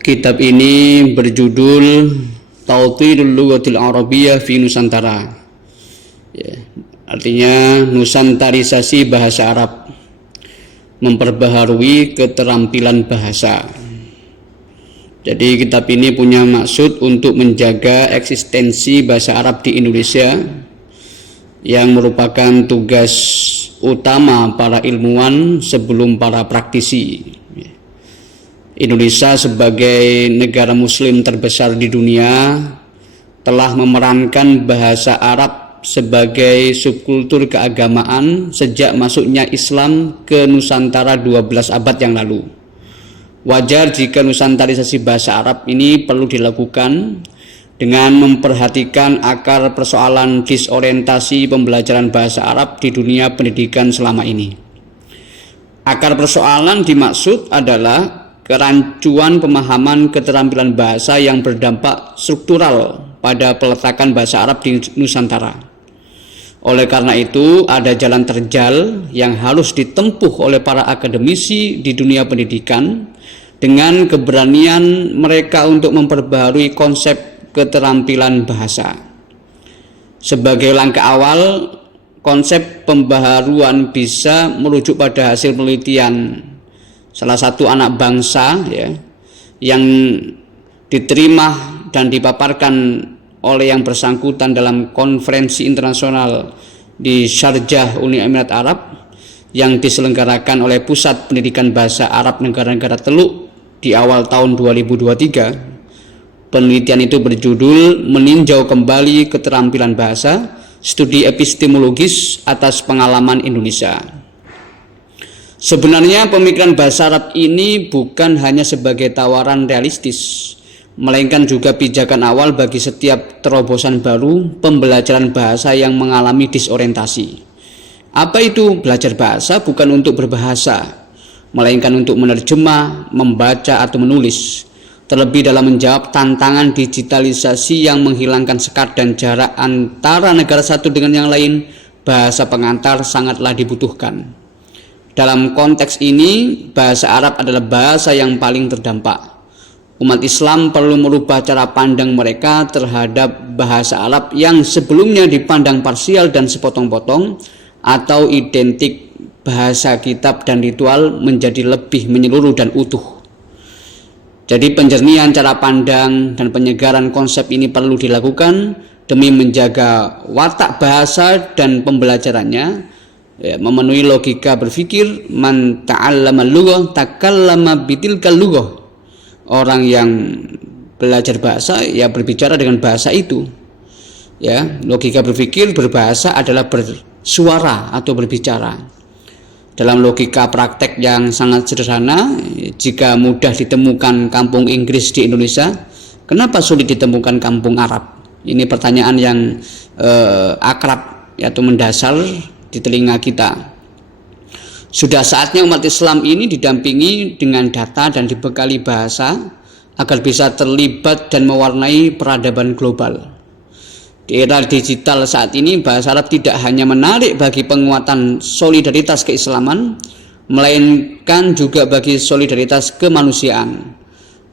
Kitab ini berjudul Tawthirul Lughatil Arabiyyah fi Nusantara. Ya, artinya nusantarisasi bahasa Arab, memperbaharui keterampilan bahasa. Jadi kitab ini punya maksud untuk menjaga eksistensi bahasa Arab di Indonesia, yang merupakan tugas utama para ilmuwan sebelum para praktisi. Indonesia sebagai negara muslim terbesar di dunia telah memerankan bahasa Arab sebagai subkultur keagamaan sejak masuknya Islam ke Nusantara 12 abad yang lalu. Wajar jika nusantarisasi bahasa Arab ini perlu dilakukan dengan memperhatikan akar persoalan disorientasi pembelajaran bahasa Arab di dunia pendidikan selama ini. Akar persoalan dimaksud adalah kerancuan pemahaman keterampilan bahasa yang berdampak struktural pada peletakan bahasa Arab di Nusantara. Oleh karena itu, ada jalan terjal yang harus ditempuh oleh para akademisi di dunia pendidikan dengan keberanian mereka untuk memperbaharui konsep keterampilan bahasa. Sebagai langkah awal, konsep pembaharuan bisa merujuk pada hasil penelitian salah satu anak bangsa yang diterima dan dipaparkan oleh yang bersangkutan dalam konferensi internasional di Sharjah, Uni Emirat Arab, yang diselenggarakan oleh Pusat Pendidikan Bahasa Arab Negara-Negara Teluk di awal tahun 2023. Penelitian itu berjudul Meninjau Kembali Keterampilan Bahasa, Studi Epistemologis atas Pengalaman Indonesia. Sebenarnya pemikiran bahasa Arab ini bukan hanya sebagai tawaran realistis, melainkan juga pijakan awal bagi setiap terobosan baru pembelajaran bahasa yang mengalami disorientasi. Apa itu belajar bahasa? Bukan untuk berbahasa, melainkan untuk menerjemah, membaca atau menulis. Terlebih dalam menjawab tantangan digitalisasi yang menghilangkan sekat dan jarak antara negara satu dengan yang lain, bahasa pengantar sangatlah dibutuhkan. Dalam konteks ini, bahasa Arab adalah bahasa yang paling terdampak. Umat Islam perlu merubah cara pandang mereka terhadap bahasa Arab yang sebelumnya dipandang parsial dan sepotong-potong atau identik bahasa kitab dan ritual menjadi lebih menyeluruh dan utuh. Jadi penjernihan cara pandang dan penyegaran konsep ini perlu dilakukan demi menjaga watak bahasa dan pembelajarannya, memenuhi logika berpikir man ta'allama lughah takallama bitilkal lughah. Orang yang belajar bahasa berbicara dengan bahasa itu. Logika berpikir berbahasa adalah bersuara atau berbicara. Dalam logika praktek yang sangat sederhana, jika mudah ditemukan kampung Inggris di Indonesia, kenapa sulit ditemukan kampung Arab? Ini pertanyaan yang akrab atau mendasar di telinga kita. Sudah saatnya umat Islam ini didampingi dengan data dan dibekali bahasa agar bisa terlibat dan mewarnai peradaban global. Di era digital saat ini, bahasa Arab tidak hanya menarik bagi penguatan solidaritas keislaman, melainkan juga bagi solidaritas kemanusiaan.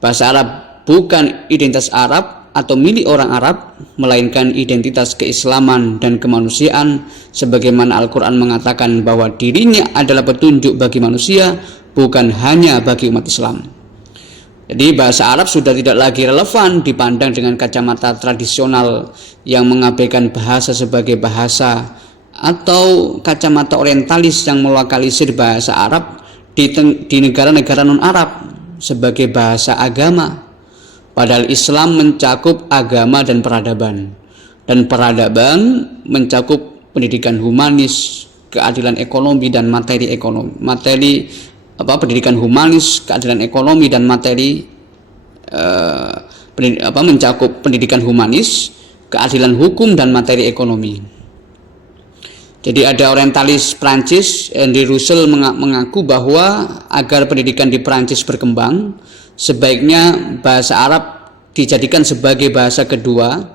Bahasa Arab bukan identitas Arab atau milik orang Arab, melainkan identitas keislaman dan kemanusiaan, sebagaimana Al-Quran mengatakan bahwa dirinya adalah petunjuk bagi manusia, bukan hanya bagi umat Islam. Jadi bahasa Arab sudah tidak lagi relevan dipandang dengan kacamata tradisional yang mengabaikan bahasa sebagai bahasa, atau kacamata orientalis yang melokalisir bahasa Arab di negara-negara non-Arab sebagai bahasa agama. Padahal Islam mencakup agama dan peradaban mencakup pendidikan humanis, keadilan ekonomi dan materi ekonomi. Pendidikan humanis, keadilan ekonomi dan materi mencakup pendidikan humanis, keadilan hukum dan materi ekonomi. Jadi ada orientalis Prancis, Henri Roussel, mengaku bahwa agar pendidikan di Prancis berkembang, sebaiknya bahasa Arab dijadikan sebagai bahasa kedua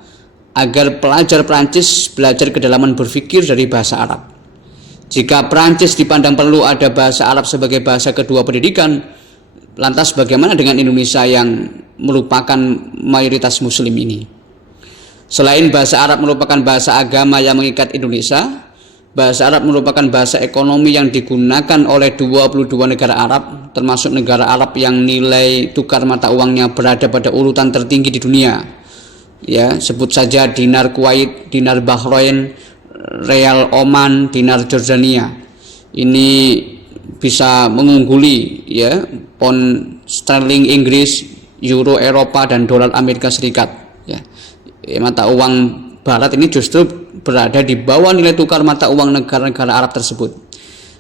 agar pelajar Prancis belajar kedalaman berpikir dari bahasa Arab. Jika Prancis dipandang perlu ada bahasa Arab sebagai bahasa kedua pendidikan, Lantas bagaimana dengan Indonesia yang merupakan mayoritas muslim ini? Selain bahasa Arab merupakan bahasa agama yang mengikat Indonesia, bahasa Arab merupakan bahasa ekonomi yang digunakan oleh 22 negara Arab, termasuk negara Arab yang nilai tukar mata uangnya berada pada urutan tertinggi di dunia. Ya, sebut saja dinar Kuwait, dinar Bahrain, real Oman, dinar Jordania. Ini bisa mengungguli ya pound sterling Inggris, euro Eropa, dan dolar Amerika Serikat. Ya, mata uang Barat ini justru berada di bawah nilai tukar mata uang negara-negara Arab tersebut.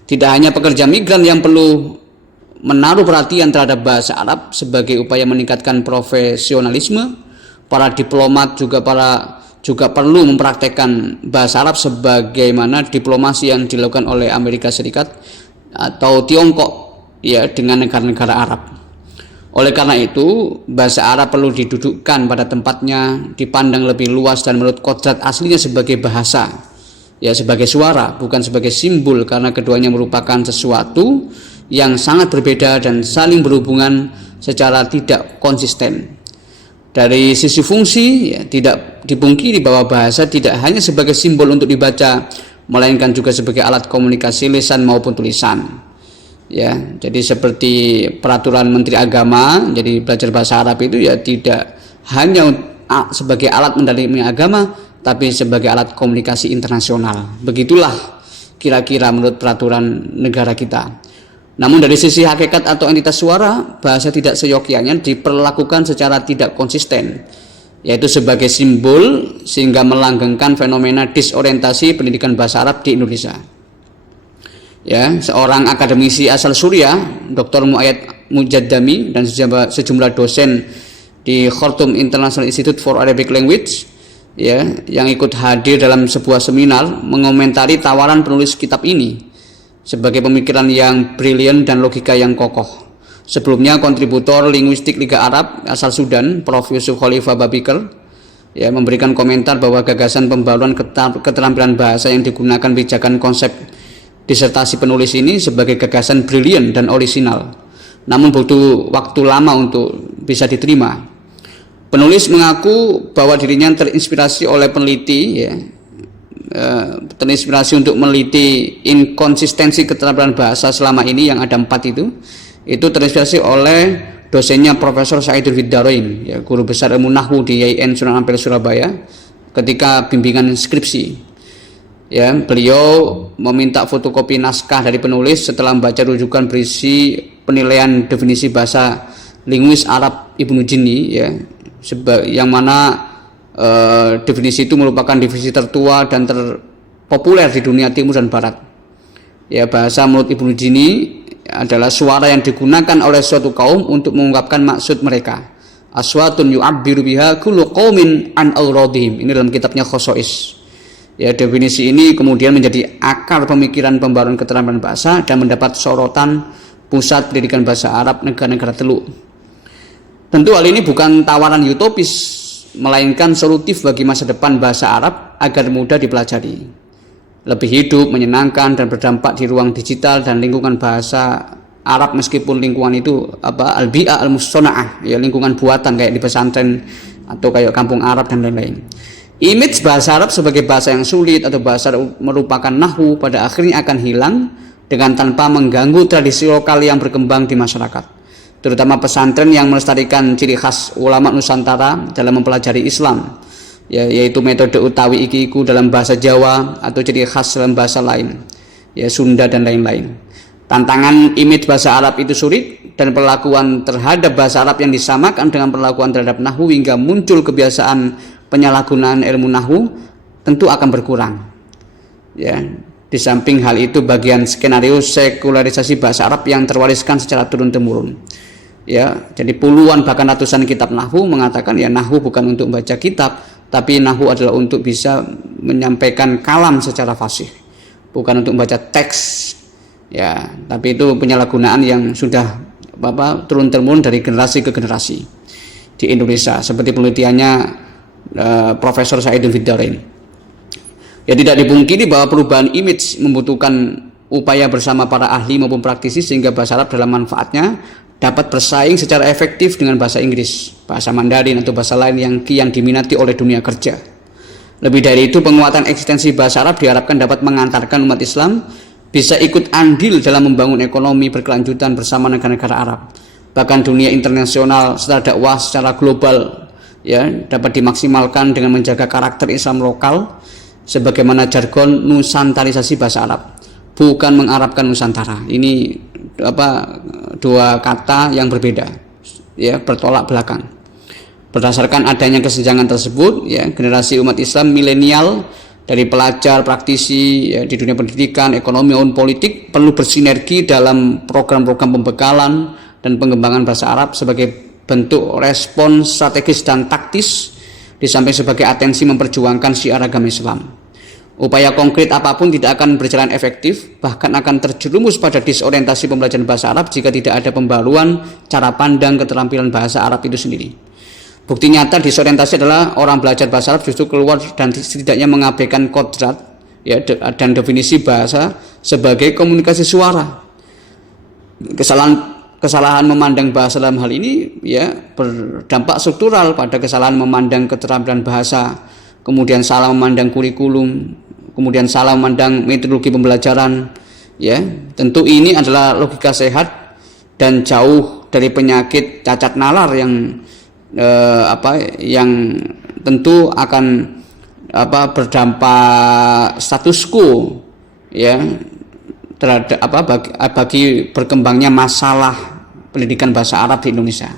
Tidak hanya pekerja migran yang perlu menaruh perhatian terhadap bahasa Arab sebagai upaya meningkatkan profesionalisme, para diplomat juga perlu mempraktekkan bahasa Arab sebagaimana diplomasi yang dilakukan oleh Amerika Serikat atau Tiongkok ya dengan negara-negara Arab. Oleh karena itu, bahasa Arab perlu didudukkan pada tempatnya, dipandang lebih luas dan menurut kodrat aslinya sebagai bahasa, ya sebagai suara, bukan sebagai simbol, karena keduanya merupakan sesuatu yang sangat berbeda dan saling berhubungan secara tidak konsisten. Dari sisi fungsi, ya, tidak dipungkiri bahwa bahasa tidak hanya sebagai simbol untuk dibaca, melainkan juga sebagai alat komunikasi lisan maupun tulisan. Ya, jadi seperti peraturan Menteri Agama, jadi belajar bahasa Arab itu ya tidak hanya sebagai alat mendalami agama, tapi sebagai alat komunikasi internasional. Begitulah kira-kira menurut peraturan negara kita. Namun dari sisi hakikat atau entitas suara, bahasa tidak seyogyanya diperlakukan secara tidak konsisten, yaitu sebagai simbol sehingga melanggengkan fenomena disorientasi pendidikan bahasa Arab di Indonesia. Ya, seorang akademisi asal Suriah, Dr. Muayyad Mujaddami, dan sejumlah dosen di Khartoum International Institute for Arabic Language ya, yang ikut hadir dalam sebuah seminar mengomentari tawaran penulis kitab ini sebagai pemikiran yang brilian dan logika yang kokoh. Sebelumnya kontributor linguistik Liga Arab asal Sudan, Prof. Yusuf Khalifah Babikar, ya, memberikan komentar bahwa gagasan pembaruan keterampilan bahasa yang digunakan pijakan konsep disertasi penulis ini sebagai gagasan brilian dan orisinal, namun butuh waktu lama untuk bisa diterima. Penulis mengaku bahwa dirinya terinspirasi oleh peneliti, ya, terinspirasi untuk meneliti inkonsistensi keterampilan bahasa selama ini yang ada 4 itu terinspirasi oleh dosennya Profesor Saidul Fiddarain, ya, guru besar ilmu nahwu di YIN Sunan Ampel Surabaya, ketika bimbingan skripsi. Ya, beliau meminta fotokopi naskah dari penulis setelah membaca rujukan berisi penilaian definisi bahasa linguis Arab Ibnu Jinni, ya, yang mana definisi itu merupakan definisi tertua dan terpopuler di dunia timur dan barat. Ya, bahasa menurut Ibnu Jinni adalah suara yang digunakan oleh suatu kaum untuk mengungkapkan maksud mereka. Aswatun yu'abbiru biha kullu qaumin an awradihim. Ini dalam kitabnya Khosois. Ya, definisi ini kemudian menjadi akar pemikiran pembaruan keterampilan bahasa dan mendapat sorotan pusat pendidikan bahasa Arab negara-negara Teluk. Tentu hal ini bukan tawaran utopis, melainkan solutif bagi masa depan bahasa Arab agar mudah dipelajari, lebih hidup, menyenangkan, dan berdampak di ruang digital dan lingkungan bahasa Arab, meskipun lingkungan itu al-bi'ah al-mustona'ah, ya, lingkungan buatan kayak di pesantren atau kayak kampung Arab dan lain-lain. Image bahasa Arab sebagai bahasa yang sulit atau bahasa merupakan nahwu pada akhirnya akan hilang dengan tanpa mengganggu tradisi lokal yang berkembang di masyarakat, terutama pesantren yang melestarikan ciri khas ulama Nusantara dalam mempelajari Islam, ya, yaitu metode utawi ikiku dalam bahasa Jawa atau ciri khas dalam bahasa lain, ya, Sunda dan lain-lain. Tantangan image bahasa Arab itu sulit dan perlakuan terhadap bahasa Arab yang disamakan dengan perlakuan terhadap nahwu hingga muncul kebiasaan penyalahgunaan ilmu nahwu tentu akan berkurang. Ya, di samping hal itu bagian skenario sekularisasi bahasa Arab yang terwariskan secara turun-temurun. Ya, jadi puluhan bahkan ratusan kitab nahwu mengatakan ya nahwu bukan untuk membaca kitab, tapi nahwu adalah untuk bisa menyampaikan kalam secara fasih, bukan untuk membaca teks. Ya, tapi itu penyalahgunaan yang sudah turun-temurun dari generasi ke generasi di Indonesia, seperti penelitiannya Profesor Saidul Fiddarain. Ya, tidak dipungkiri bahwa perubahan image membutuhkan upaya bersama para ahli maupun praktisi sehingga bahasa Arab dalam manfaatnya dapat bersaing secara efektif dengan bahasa Inggris, bahasa Mandarin atau bahasa lain yang kian diminati oleh dunia kerja. Lebih dari itu, penguatan eksistensi bahasa Arab diharapkan dapat mengantarkan umat Islam bisa ikut andil dalam membangun ekonomi berkelanjutan bersama negara-negara Arab. Bahkan dunia internasional secara dakwah secara global ya dapat dimaksimalkan dengan menjaga karakter Islam lokal sebagaimana jargon nusantarisasi bahasa Arab, bukan mengarabkan Nusantara. Ini dua kata yang berbeda ya, bertolak belakang. Berdasarkan adanya kesenjangan tersebut ya, generasi umat Islam milenial dari pelajar, praktisi ya, di dunia pendidikan, ekonomi maupun politik perlu bersinergi dalam program-program pembekalan dan pengembangan bahasa Arab sebagai bentuk respon strategis dan taktis di samping sebagai atensi memperjuangkan syiar agama Islam. Upaya konkret apapun tidak akan berjalan efektif, bahkan akan terjerumus pada disorientasi pembelajaran bahasa Arab jika tidak ada pembaruan cara pandang keterampilan bahasa Arab itu sendiri. Bukti nyata disorientasi adalah orang belajar bahasa Arab justru keluar dan setidaknya mengabaikan kodrat ya, dan definisi bahasa sebagai komunikasi suara. Kesalahan memandang bahasa dalam hal ini ya berdampak struktural pada kesalahan memandang keterampilan bahasa, kemudian salah memandang kurikulum, kemudian salah memandang metodologi pembelajaran. Ya, tentu ini adalah logika sehat dan jauh dari penyakit cacat nalar yang tentu akan berdampak status quo ya terhadap bagi berkembangnya masalah pendidikan bahasa Arab di Indonesia.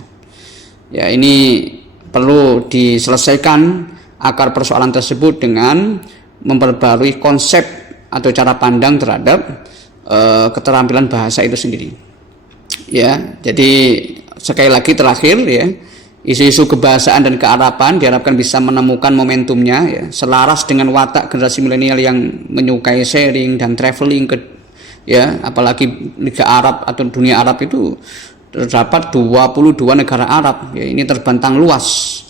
Ya, ini perlu diselesaikan akar persoalan tersebut dengan memperbarui konsep atau cara pandang terhadap keterampilan bahasa itu sendiri. Ya, jadi sekali lagi terakhir ya, isu-isu kebahasaan dan kearaban diharapkan bisa menemukan momentumnya ya, selaras dengan watak generasi milenial yang menyukai sharing dan traveling ya, apalagi Liga Arab atau dunia Arab itu terdapat 22 negara Arab ya, ini terbentang luas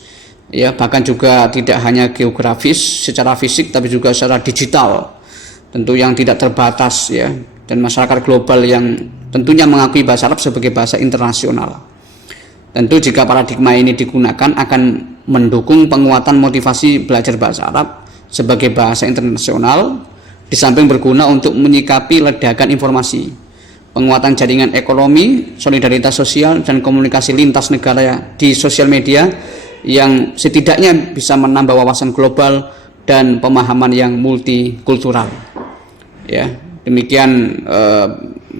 ya, bahkan juga tidak hanya geografis secara fisik tapi juga secara digital, tentu yang tidak terbatas ya, dan masyarakat global yang tentunya mengakui bahasa Arab sebagai bahasa internasional. Tentu jika paradigma ini digunakan akan mendukung penguatan motivasi belajar bahasa Arab sebagai bahasa internasional, di samping berguna untuk menyikapi ledakan informasi, penguatan jaringan ekonomi, solidaritas sosial, dan komunikasi lintas negara di sosial media yang setidaknya bisa menambah wawasan global dan pemahaman yang multikultural. Ya, demikian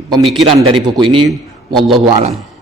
pemikiran dari buku ini. Wallahu a'lam.